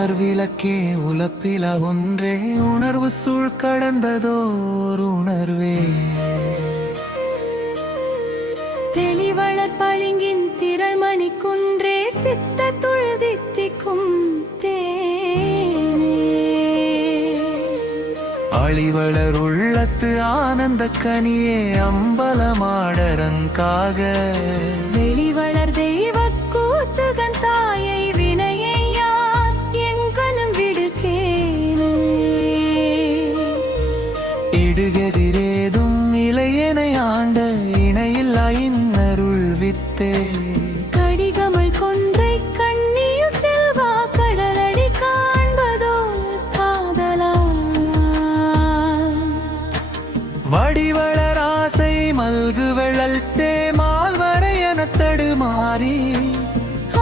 வளர் விளக்கே உலப்பில ஒன்றே உணர்வு சூழ் கடந்ததோர் உணர்வே தெளிவளர் பளிங்கின் திரள்மணி குன்றே சித்த துழுதித்திக்கும் தேனே அழிவளர் உள்ளத்து ஆனந்த கனியே அம்பலமாடரங்காக வெளிவளர் தெய்வ கூத்துகன் தாயை வினையை யார் எங்கனும் விடுகேனே இடுகெதிரேதும் இளையனை ஆண்ட இணையில்லா இன்னருள் வித்தே கடிகமள் கொன்றை கண்ணியும் செல்வா கடலடி காண்பதோ காதலா வடிவளர் ஆசை மல்கு வெள்ளல் தேமால் வரையன தடுமாறி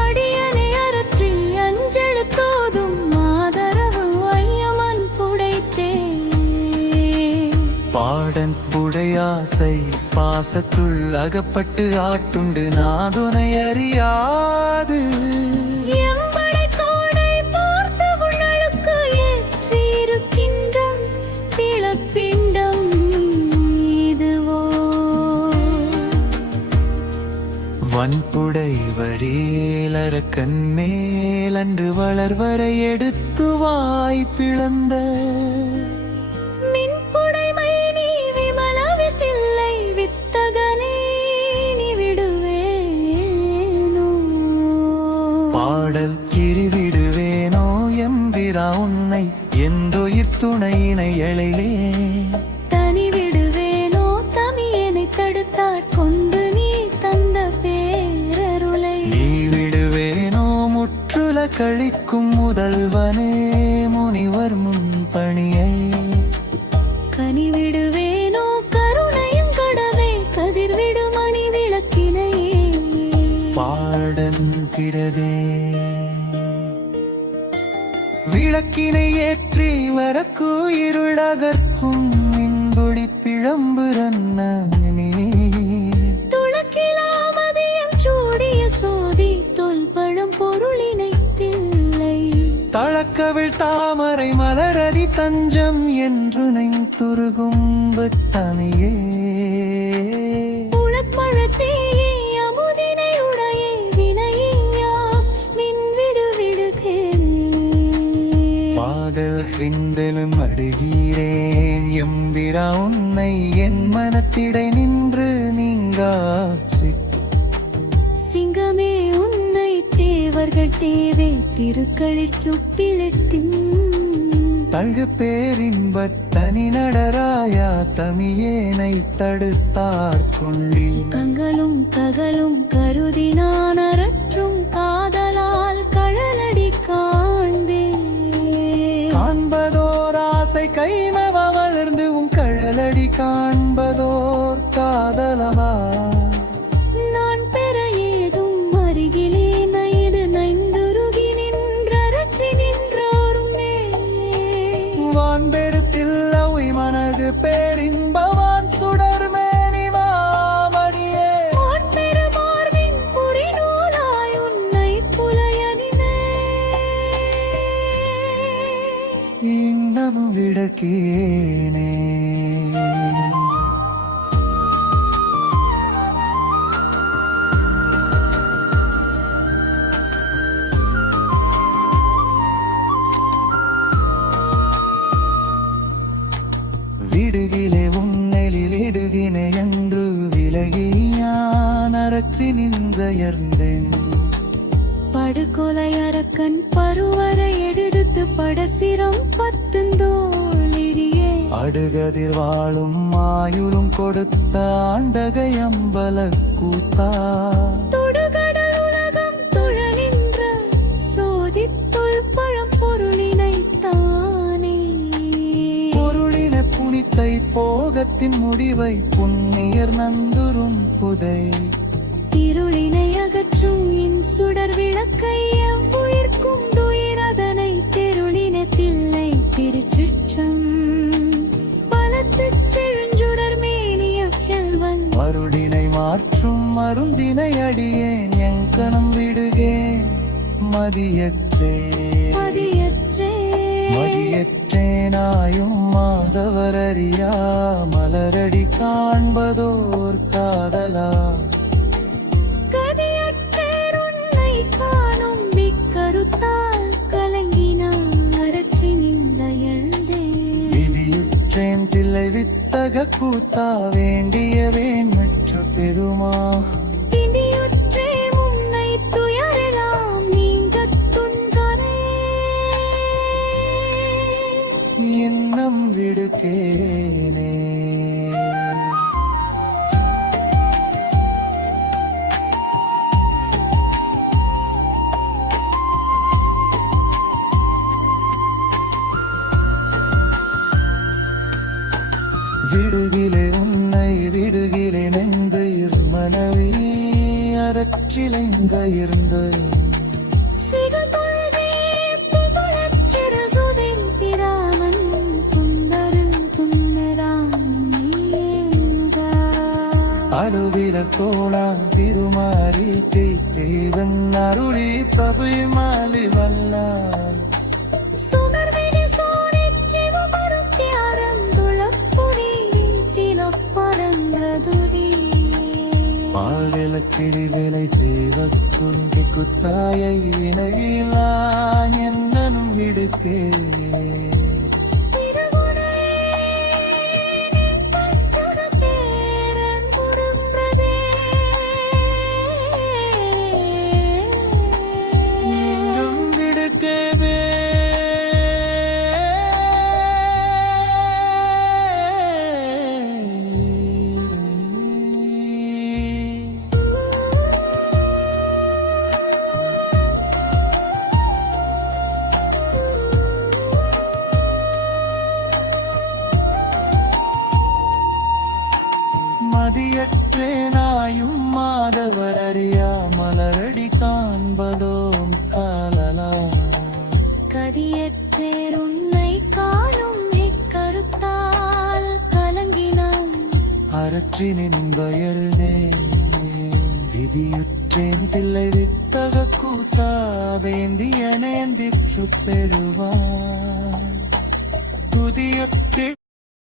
அடியனை அரற்றி அஞ்செழுத்தோதும் ஆதரவு ஐயமன் புடைத்தே பாடன் புடையாசை பாசத்துள் அகப்பட்டு ஆட்டுண்டு நாதுனை அறியாது எம்படை கோடை பார்த்த உணலுக்கு ஏற்றியிருக்கின்ற பிளப்பிண்டம் இதுவோ வன்புடை வழியிலரக்கன் மேலன்று வளர்வரை எடுத்து வாய் பிளந்த மின்புடைமை நீ விமலவித்தில்லை வித்தகனே நீ விடுவேனோ பாடல் கிரிவிடுவேனோ எம்பிரா உன்னை என்றுயிர் துணையினை எழிலே தனி விடுவேனோ தமியனை தடுத்தாற் கொண்டு நீ தந்த பேரருளை நீ விடுவேனோ முற்றுல கழிக்கும் முதல்வனே முனிவர் முன் பணியை கனி விடுவேனோ கருணையும் கடவே கதிர்விடு மணி விளக்கினையே பாடன் கிடதே விளக்கினை ஏற்றி வரக்கு இருளகற்கும் மின்பொடி பிழம்புரன்ன துளக்கிலாமதியம் சூடிய சோதி தொல்பழம் பொருளினை தில்லை தளக்கவிழ் தாமரை மலரடி தஞ்சம் என்று துருகும் வெட்டமையே உளத்மழத்தேயே அமுதினை உடையே வினையா மின்விடு விடுகேனே பாதல் விந்தலும் அடுகிறேன் எம்பிரா உன்னை என் மனத்திடை நின்று நீங்காச்சு சிங்கமே உன்னை தேவர்கள் தேவே திருக்களிற் சுப்பிலட்டின் தங்கு பேரின்பத் தனி நடராயா தமியேனை தடுத்தாற் கொண்டி கங்களும் ககலும் கருதி நான் அரற்றும் காதலால் கழலடி காண்பே காண்பதோர் ஆசை கைமவ வளர்ந்து உன் கழலடி காண்பதோர் காதலவா நான் பெற ஏதும் அருகிலே நைடு நைந்துருகி நின்றரற்றி நின்றோரும் வான்பெருத்தில் அவை மனது பேரின்பவான் சுடர் மேனிவாமடியே பெருமார்வின் புரிநூலாய் உன்னை புலையணினே இன்னமும் விடக்கேனே விடுகிலே உன்னெலில் இடுகினே என்று விலகி நான் அரற்றி நின்றயர்ந்தேன் படுகொலை அரக்கன் பருவரை எடுத்து படசிரம் பத்துந்தோளிரியே அடுகதிர் வாழும் மாயுளும் கொடுத்த ஆண்டகை அம்பல கூத்தா தொடுகடல் உலகம் துழ நின்ற சோதித்துள் பழம் பொருளினை தானே பொருளின புனித்தை போகத்தின் முடிவை புண்ணியர் நந்துரும் புதை இருளினை அகற்றும் இன் சுடர் விளக்கை எவ்வுயிர்க்கும் துயிரதனை தெருளினத்தில்லை திருச்சிற்றம் பலத்துச் செழுஞ்சுடர் மேனிய செல்வன் மருடினை மாற்றும் மருந்தினை அடியேன் எங்கனம் விடுகேன் மதியற்றே கதியற்றேனாயும் மாதவர் அறியா மலரடி காண்பதோர் காதலா கதியற்றேர் உன்னை காணும் விக்கருத்தால் கலங்கினாரற்றி நின்ற எழுந்தே விதியுற்றேன் தில்லை வித்தக கூத்தா வேண்டியவேன் மற்ற பெருமா திதியுற்றே முன்னை துயரெல்லாம் நீங்கத் துன்கரே இன்னம் விடுக்கேனே விடுகிலே உன்னை விடுகிறேன் என்று மனைவி அறற்றிலைங்க இருந்த சிகதொல்வே புகழச்சிறு சுதின் பிராமன் துண்டரும் துன்னராம் நீங்க அருவில கோணாம் திருமாறி தேவன் அருளி தபை மாலி வல்லார் சுடர்விழி சோடிச் சிவபருத்தி அறந்துளப்புரி சிலப்பரன்றதுரி பாலிலக்கிளி விலை தேவக்குங்கி குத்தாயை வினையிலா என்னனும் விடுக்கே இன்னும் விடுக்கவே மதியற்றேனாயும் மாதவர் அறியா மலரடி காண்பதோம் காலலா கதியற்றேர் உன்னை காணும் இக்கருத்தால் கலங்கினான் அரற்றி நின்பயல்தே விதியுற்றேன் தில்லை வித்தக கூத்தா வேந்திய நேந்திற்று பெறுவான் புதிய